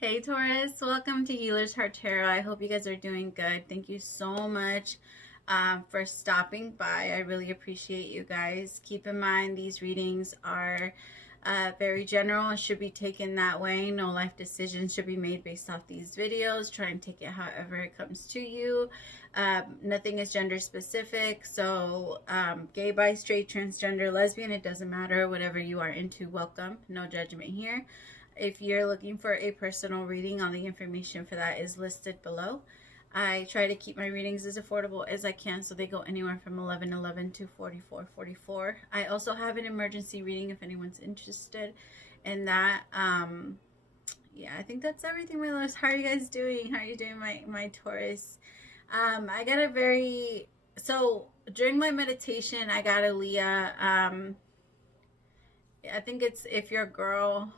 Hey Taurus, welcome to Healer's Heart Tarot. I hope you guys are doing good. Thank you so much for stopping by. I really appreciate you guys. Keep in mind these readings are very general and should be taken that way. No life decisions should be made based off these videos. Try and take it however it comes to you. Nothing is gender specific, so gay, bi, straight, transgender, lesbian, it doesn't matter. Whatever you are into, welcome. No judgment here. If you're looking for a personal reading, all the information for that is listed below. I try to keep my readings as affordable as I can, so they go anywhere from $11.11 to $44.44. I also have an emergency reading if anyone's interested in that. Yeah, I think that's everything, my loves. How are you guys doing? How are you doing, my Taurus? I got a very... So, during my meditation, I got a Leah. I think it's if you're a girl...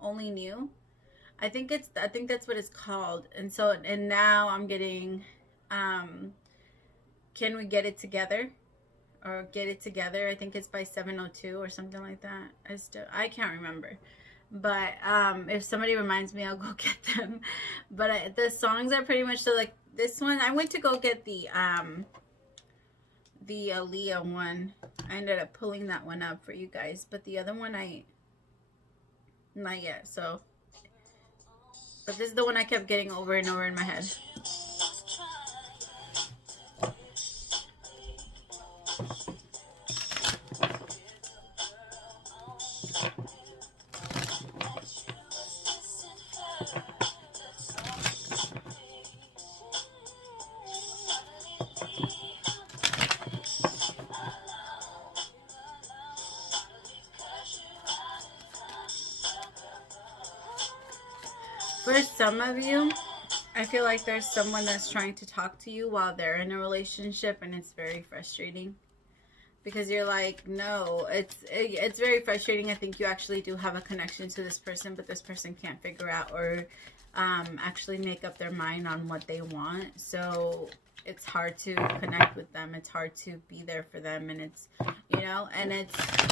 only knew. I think that's what it's called. And now I'm getting Can We Get It Together? Or Get It Together. I think it's by 702 or something like that. I can't remember. But if somebody reminds me, I'll go get them. But the songs are pretty much so, like this one. I went to go get the Aaliyah one. I ended up pulling that one up for you guys. But the other one not yet, so. But this is the one I kept getting over and over in my head. For some of you, I feel like there's someone that's trying to talk to you while they're in a relationship, and it's very frustrating. Because you're like, no, it's very frustrating. I think you actually do have a connection to this person, but this person can't figure out or actually make up their mind on what they want. So it's hard to connect with them. It's hard to be there for them, and it's, you know,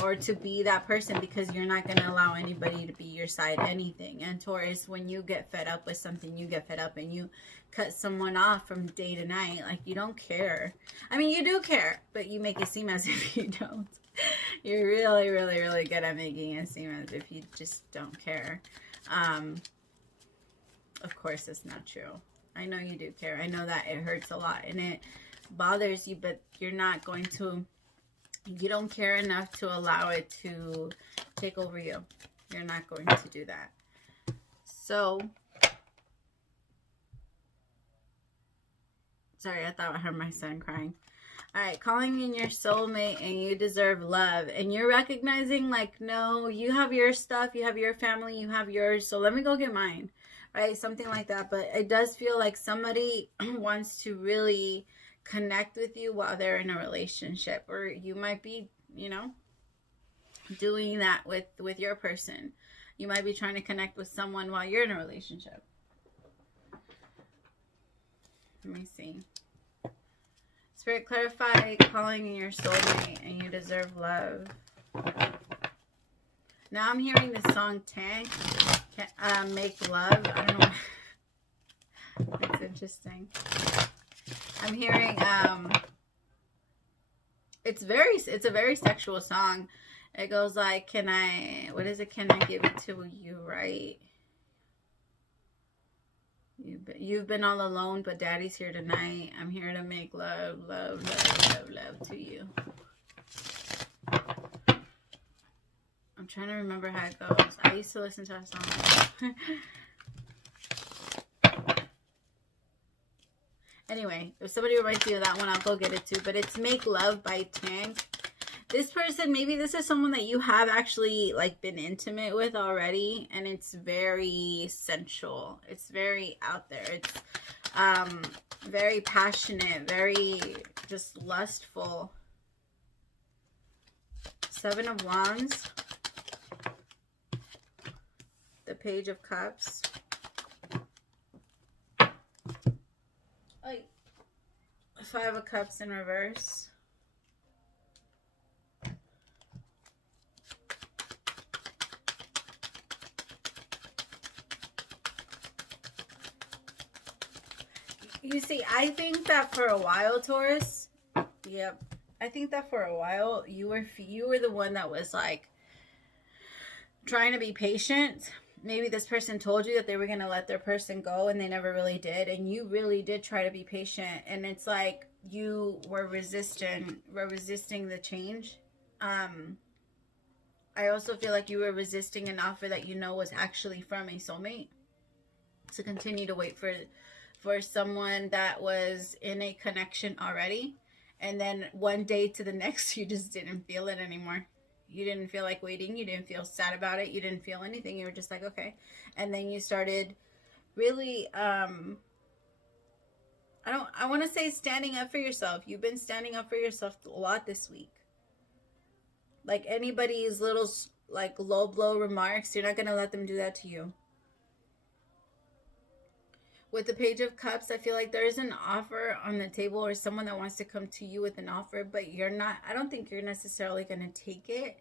or to be that person, because you're not going to allow anybody to be your side anything. And Taurus, when you get fed up with something, you get fed up and you cut someone off from day to night. Like, you don't care. I mean, you do care, but you make it seem as if you don't. You're really, really, really good at making it seem as if you just don't care. Of course, it's not true. I know you do care. I know that it hurts a lot and it bothers you, but you're not going to, you don't care enough to allow it to take over you. You're not going to do that. So, sorry, I thought I heard my son crying. All right, calling in your soulmate and you deserve love. And you're recognizing, like, no, you have your stuff, you have your family, you have yours, so let me go get mine. Right, something like that. But it does feel like somebody wants to really connect with you while they're in a relationship, or you might be, you know, doing that with your person. You might be trying to connect with someone while you're in a relationship. Let me see. Spirit, clarify calling in your soulmate and you deserve love. Now I'm hearing the song Tank. Make Love. I don't know. That's interesting. I'm hearing it's a very sexual song. It goes like, can I give it to you, right? You've been all alone, but daddy's here tonight. I'm here to make love, love, love, love, love to you. I'm trying to remember how it goes. I used to listen to that song. Anyway, if somebody reminds me of that one, I'll go get it too. But it's Make Love by Tank. This person, maybe this is someone that you have actually like been intimate with already, and it's very sensual. It's very out there. It's very passionate, very just lustful. 7 of Wands. The Page of Cups. 5 of Cups in reverse. You see, I think that for a while, Taurus, yep, I think that for a while you were the one that was like trying to be patient. Maybe this person told you that they were going to let their person go and they never really did, and you really did try to be patient, and it's like you were resisting the change. I also feel like you were resisting an offer that you know was actually from a soulmate, to continue to wait for someone that was in a connection already, and then one day to the next you just didn't feel it anymore. You didn't feel like waiting. You didn't feel sad about it. You didn't feel anything. You were just like, okay. And then you started really, I want to say standing up for yourself. You've been standing up for yourself a lot this week. Like anybody's little, like low blow remarks, you're not going to let them do that to you. With the Page of Cups, I feel like there is an offer on the table, or someone that wants to come to you with an offer, but you're not, I don't think you're necessarily going to take it.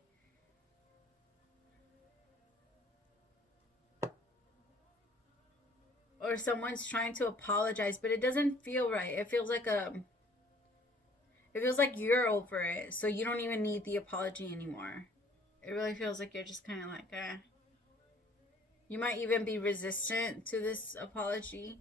Or someone's trying to apologize, but it doesn't feel right. It feels like you're over it, so you don't even need the apology anymore. It really feels like you're just kind of like, eh. You might even be resistant to this apology.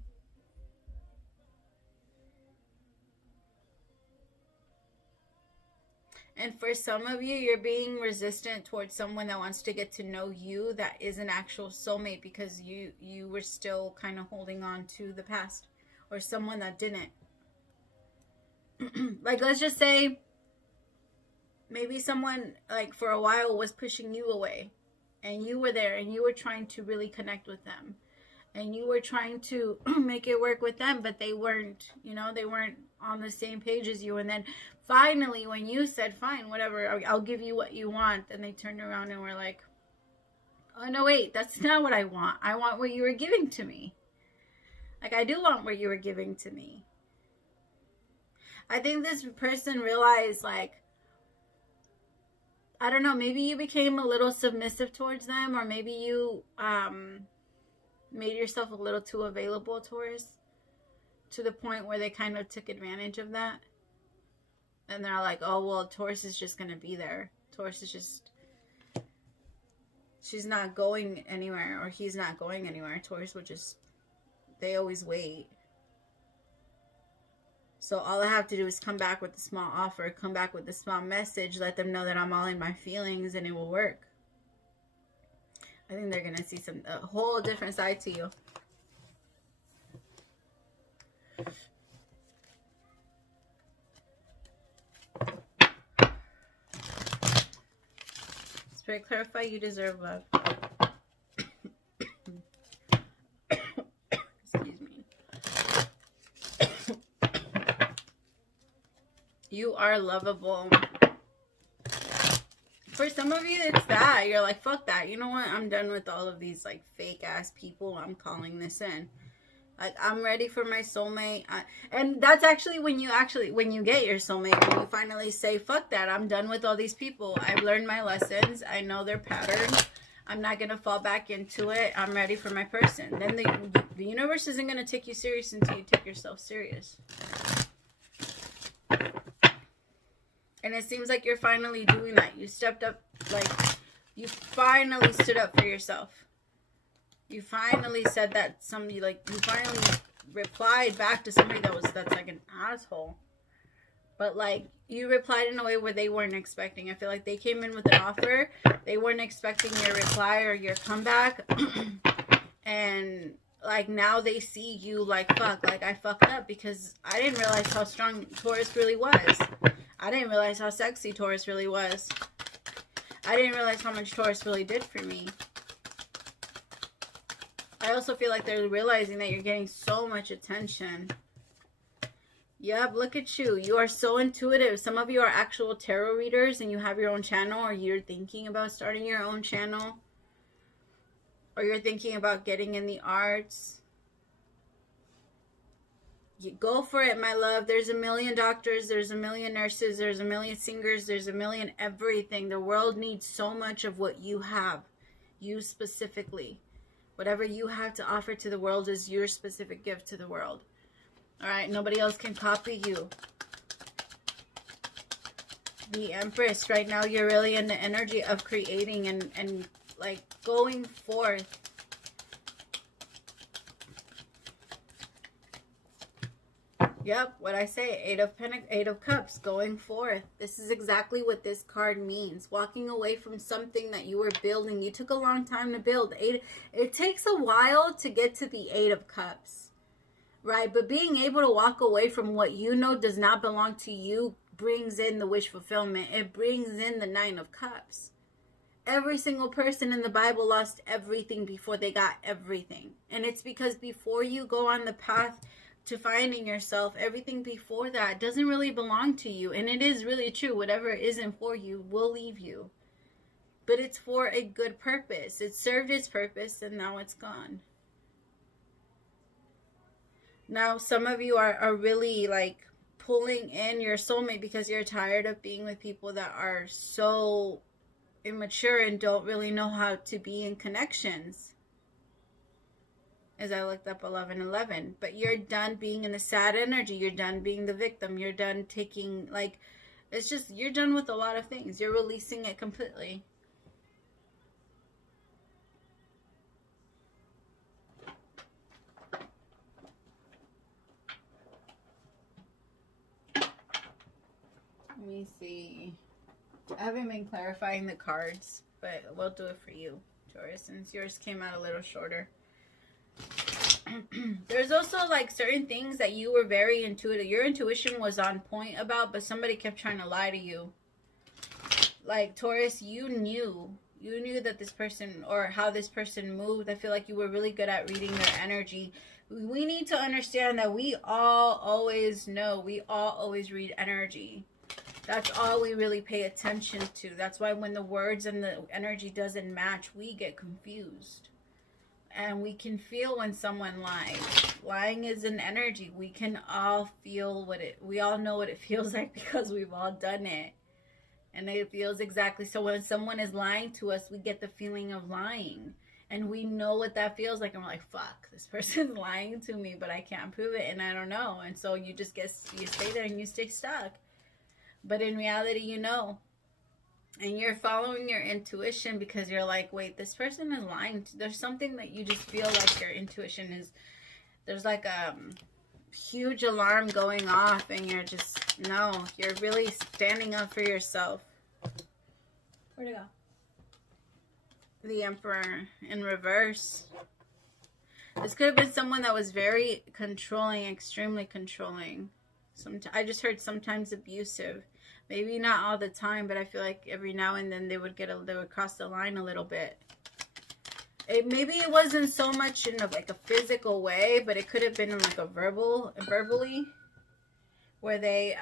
And for some of you, you're being resistant towards someone that wants to get to know you, that is an actual soulmate, because you were still kind of holding on to the past, or someone that didn't. Like, let's just say maybe someone, like, for a while was pushing you away, and you were there, and you were trying to really connect with them, and you were trying to make it work with them, but they weren't, you know, they weren't on the same page as you. And then finally, when you said, fine, whatever, I'll give you what you want, and they turned around and were like, oh, no, wait, that's not what I want. I want what you were giving to me. Like, I do want what you were giving to me. I think this person realized, like, I don't know, maybe you became a little submissive towards them, or maybe you made yourself a little too available, Taurus, to the point where they kind of took advantage of that. And they're like, oh, well, Taurus is just going to be there. Taurus is just, she's not going anywhere, or he's not going anywhere. Taurus will just, they always wait. So all I have to do is come back with a small offer, come back with a small message, let them know that I'm all in my feelings, and it will work. I think they're going to see a whole different side to you. Spirit, clarify, you deserve love. Excuse me. You are lovable. For some of you, it's that. You're like, fuck that. You know what? I'm done with all of these, like, fake-ass people. I'm calling this in. Like, I'm ready for my soulmate. And that's actually when you get your soulmate. When you finally say, fuck that. I'm done with all these people. I've learned my lessons. I know their patterns. I'm not going to fall back into it. I'm ready for my person. Then the universe isn't going to take you serious until you take yourself serious. And it seems like you're finally doing that. You stepped up, like, you finally stood up for yourself. You finally said that somebody, like, you finally replied back to somebody that's like an asshole. But, like, you replied in a way where they weren't expecting. I feel like they came in with an offer. They weren't expecting your reply or your comeback. And, like, now they see you like, fuck, like, I fucked up because I didn't realize how strong Taurus really was. I didn't realize how sexy Taurus really was. I didn't realize how much Taurus really did for me. I also feel like they're realizing that you're getting so much attention. Yep, look at you. You are so intuitive. Some of you are actual tarot readers and you have your own channel, or you're thinking about starting your own channel. Or you're thinking about getting in the arts. You go for it, my love. There's a million doctors, there's a million nurses, there's a million singers, there's a million everything. The world needs so much of what you have. You specifically. Whatever you have to offer to the world is your specific gift to the world. All right, nobody else can copy you. The Empress, right now you're really in the energy of creating and like going forth. Yep, what I say, Eight of Cups, going forth. This is exactly what this card means. Walking away from something that you were building. You took a long time to build. It takes a while to get to the Eight of Cups, right? But being able to walk away from what you know does not belong to you brings in the wish fulfillment. It brings in the Nine of Cups. Every single person in the Bible lost everything before they got everything. And it's because before you go on the path to finding yourself, everything before that doesn't really belong to you. And it is really true. Whatever isn't for you will leave you. But it's for a good purpose. It served its purpose and now it's gone. Now, some of you are really like pulling in your soulmate because you're tired of being with people that are so immature and don't really know how to be in connections. As I looked up 1111, but you're done being in the sad energy. You're done being the victim. You're done taking, like, it's just, you're done with a lot of things. You're releasing it completely. Let me see. I haven't been clarifying the cards, but we'll do it for you, Taurus, since yours came out a little shorter. There's also like certain things that you were very intuitive. Your intuition was on point about, but somebody kept trying to lie to you. Like Taurus, you knew that this person or how this person moved. I feel like you were really good at reading their energy. We need to understand that we all always know. We all always read energy. That's all we really pay attention to. That's why when the words and the energy doesn't match, we get confused. And we can feel when someone lies. Lying is an energy. We can all feel we all know what it feels like because we've all done it. And it feels exactly, so when someone is lying to us, we get the feeling of lying. And we know what that feels like. And we're like, fuck, this person's lying to me, but I can't prove it and I don't know. And so you just you stay there and you stay stuck. But in reality, you know. And you're following your intuition because you're like, wait, this person is lying. There's something that you just feel like your intuition is, there's like a huge alarm going off and you're just, no, you're really standing up for yourself. Where'd it go? The Emperor in reverse. This could have been someone that was very controlling, extremely controlling. I just heard sometimes abusive. Maybe not all the time, but I feel like every now and then they would cross the line a little bit. Maybe it wasn't so much in like a physical way, but it could have been in like a verbally, where they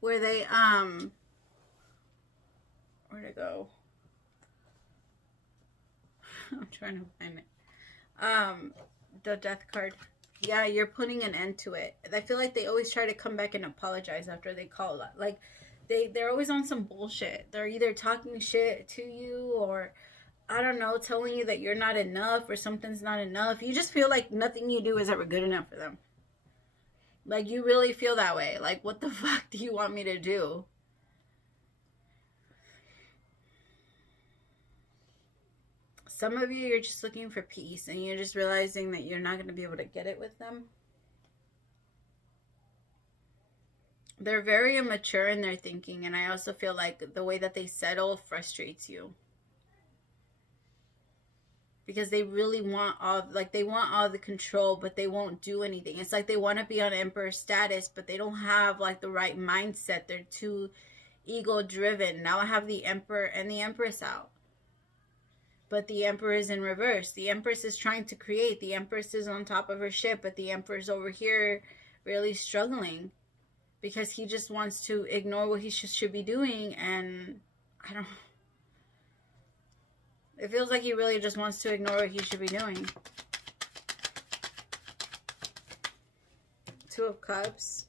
where'd it go? I'm trying to find it. The Death card. Yeah, you're putting an end to it. I feel like they always try to come back and apologize after they call. Like, they're always on some bullshit. They're either talking shit to you or, I don't know, telling you that you're not enough or something's not enough. You just feel like nothing you do is ever good enough for them. Like, you really feel that way. Like, what the fuck do you want me to do? Some of you, you're just looking for peace and you're just realizing that you're not going to be able to get it with them. They're very immature in their thinking, and I also feel like the way that they settle frustrates you. Because they really want all the control, but they won't do anything. It's like they want to be on Emperor status, but they don't have like the right mindset. They're too ego driven. Now I have the Emperor and the Empress out. But the Emperor is in reverse. The Empress is trying to create. The Empress is on top of her ship, but the Emperor's over here really struggling because he just wants to ignore what he should be doing. And I don't... It feels like he really just wants to ignore what he should be doing. Two of Cups.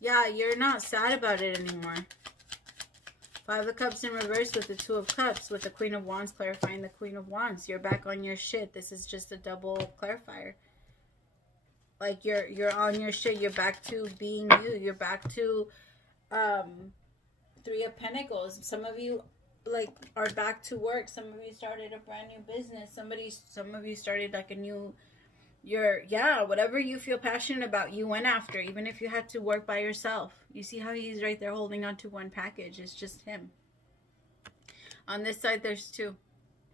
Yeah, you're not sad about it anymore. Five of Cups in reverse with the Two of Cups, with the Queen of Wands clarifying the Queen of Wands. You're back on your shit. This is just a double clarifier. Like, you're on your shit. You're back to being you. You're back to Three of Pentacles. Some of you, like, are back to work. Some of you started a brand new business. Some of you started, like, a new... whatever you feel passionate about, you went after, even if you had to work by yourself. You see how he's right there holding on to one package? It's just him. On this side, there's two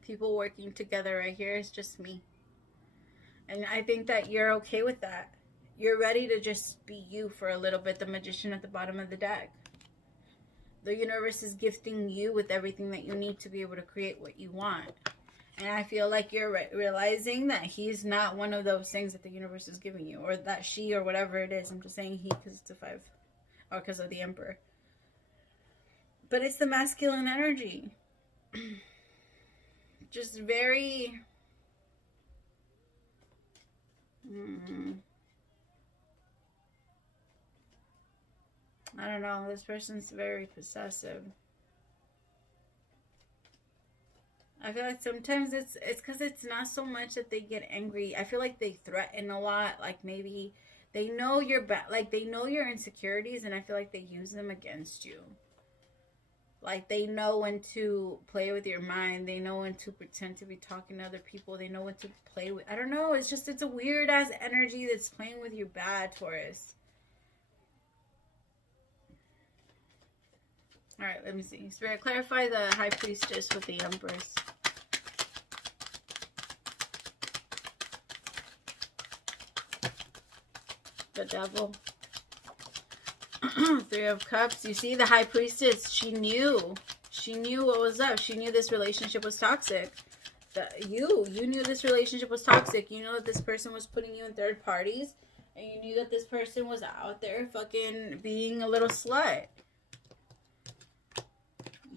people working together. Right here, it's just me. And I think that you're okay with that. You're ready to just be you for a little bit. The Magician at the bottom of the deck. The universe is gifting you with everything that you need to be able to create what you want. And I feel like you're realizing that he's not one of those things that the universe is giving you. Or that she, or whatever it is. I'm just saying he because it's a 5. Or because of the Emperor. But it's the masculine energy. Just very... I don't know. This person's very possessive. I feel like sometimes it's because it's not so much that they get angry. I feel like they threaten a lot. Like, maybe they know your like they know your insecurities, and I feel like they use them against you. Like, they know when to play with your mind. They know when to pretend to be talking to other people. They know when to play with... I don't know. It's just, it's a weird ass energy that's playing with you bad, Taurus. Alright, let me see. Spirit, clarify the High Priestess with the Empress. The Devil. Three of Cups. You see, the High Priestess, she knew. She knew what was up. She knew this relationship was toxic. You knew this relationship was toxic. You know that this person was putting you in third parties. And you knew that this person was out there fucking being a little slut.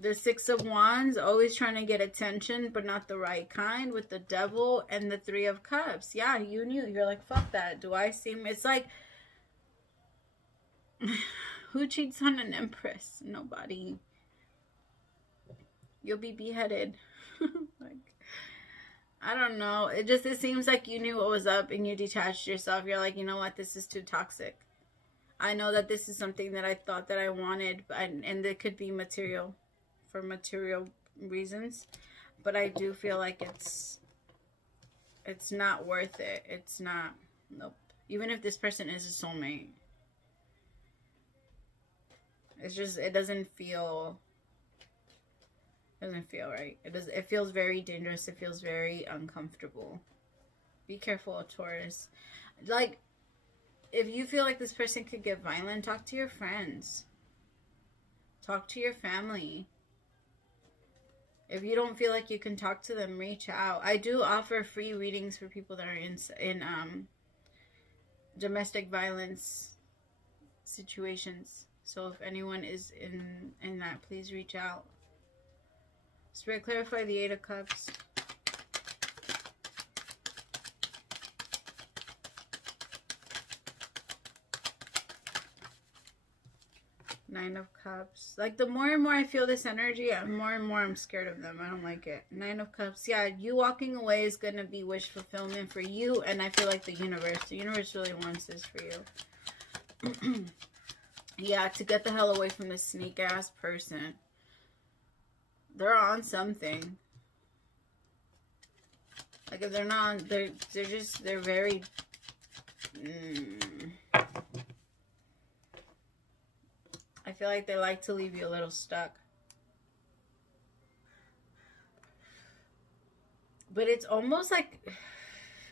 The Six of Wands, always trying to get attention, but not the right kind, with the Devil and the Three of Cups. Yeah, you knew. You're like, fuck that. Do I seem... It's like... Who cheats on an Empress? Nobody. You'll be beheaded. Like, I don't know. It seems like you knew what was up and you detached yourself. You're like, you know what? This is too toxic. I know that this is something that I thought that I wanted, and it could be material. For material reasons, but I do feel like it's not worth it. It's not. Nope. Even if this person is a soulmate, it's just, it doesn't feel right. It feels very dangerous. It feels very uncomfortable. Be careful, Taurus. Like, if you feel like this person could get violent, talk to your friends. Talk to your family. If you don't feel like you can talk to them, reach out. I do offer free readings for people that are in domestic violence situations. So if anyone is in that, please reach out. Spirit, clarify the Eight of Cups. Nine of Cups. Like, the more and more I feel this energy, more and more I'm scared of them. I don't like it. Nine of Cups. Yeah, you walking away is going to be wish fulfillment for you. And I feel like the universe really wants this for you. Yeah, to get the hell away from this sneak ass person. They're on something. Like, if they're not, they're very... I feel like they like to leave you a little stuck. But it's almost like...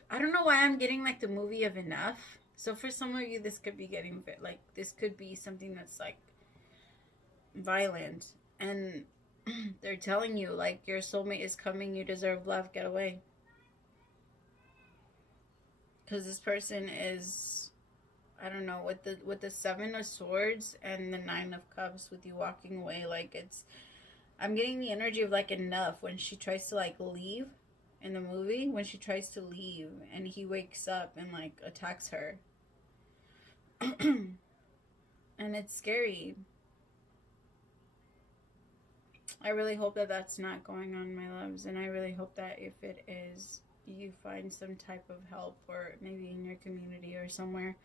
I don't know why I'm getting like the movie of Enough. So for some of you, this could be getting... like, this could be something that's like... violent. And they're telling you, like, your soulmate is coming. You deserve love. Get away. Because this person is... I don't know, with the Seven of Swords and the Nine of Cups, with you walking away, like, it's... I'm getting the energy of, like, Enough, when she tries to, like, leave in the movie, when she tries to leave, and he wakes up and, like, attacks her. And it's scary. I really hope that that's not going on, my loves. And I really hope that if it is, you find some type of help, or maybe in your community or somewhere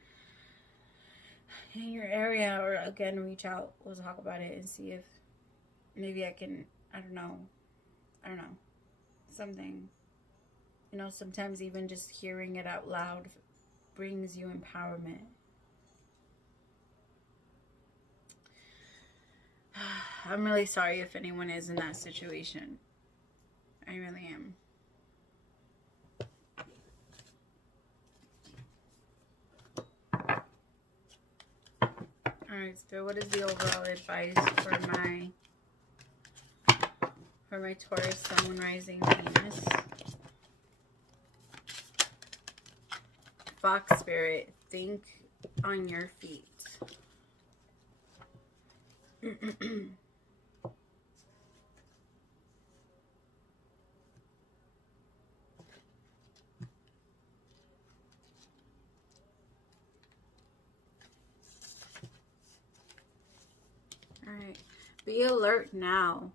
in your area, or again, reach out. We'll talk about it and see if maybe I can, I don't know, something. You know, sometimes even just hearing it out loud brings you empowerment. I'm really sorry if anyone is in that situation. I really am. Alright, Spirit, what is the overall advice for my Taurus, Sun, Moon, Rising, Venus? Fox Spirit, think on your feet. Alright, be alert now,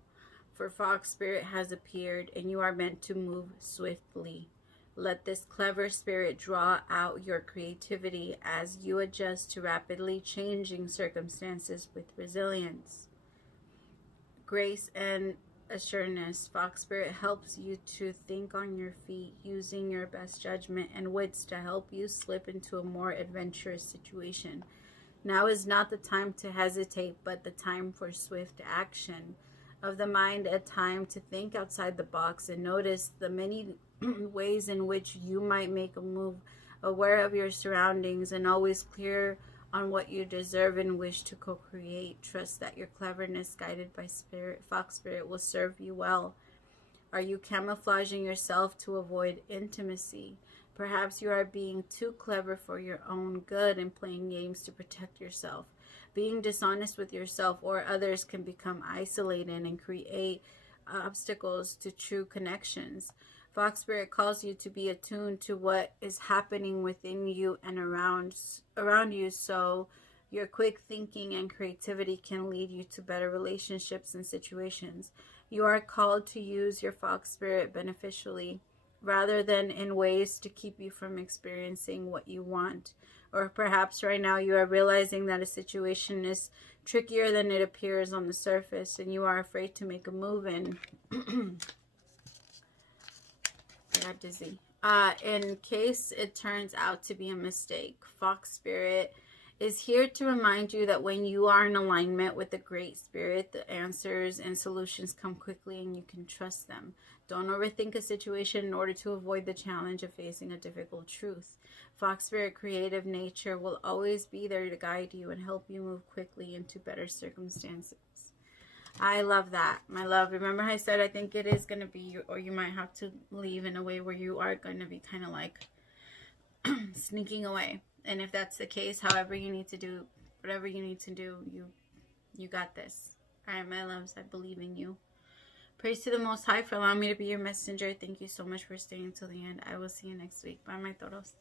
for Fox Spirit has appeared and you are meant to move swiftly. Let this clever spirit draw out your creativity as you adjust to rapidly changing circumstances with resilience, grace, and assuredness. Fox Spirit helps you to think on your feet, using your best judgment and wits to help you slip into a more adventurous situation. Now is not the time to hesitate, but the time for swift action of the mind, a time to think outside the box and notice the many ways in which you might make a move, aware of your surroundings and always clear on what you deserve and wish to co-create. Trust that your cleverness, guided by Spirit, Fox Spirit, will serve you well. Are you camouflaging yourself to avoid intimacy? Perhaps you are being too clever for your own good and playing games to protect yourself. Being dishonest with yourself or others can become isolated and create obstacles to true connections. Fox Spirit calls you to be attuned to what is happening within you and around you, so your quick thinking and creativity can lead you to better relationships and situations. You are called to use your Fox Spirit beneficially, rather than in ways to keep you from experiencing what you want. Or perhaps right now you are realizing that a situation is trickier than it appears on the surface and you are afraid to make a move in. I got dizzy. In case it turns out to be a mistake, Fox Spirit is here to remind you that when you are in alignment with the Great Spirit, the answers and solutions come quickly and you can trust them. Don't overthink a situation in order to avoid the challenge of facing a difficult truth. Fox Spirit creative nature will always be there to guide you and help you move quickly into better circumstances. I love that, my love. Remember I said I think it is going to be, or you might have to leave in a way where you are going to be kind of like sneaking away. And if that's the case, however you need to do, whatever you need to do, you got this. All right, my loves, I believe in you. Praise to the Most High for allowing me to be your messenger. Thank you so much for staying until the end. I will see you next week. Bye, my toros.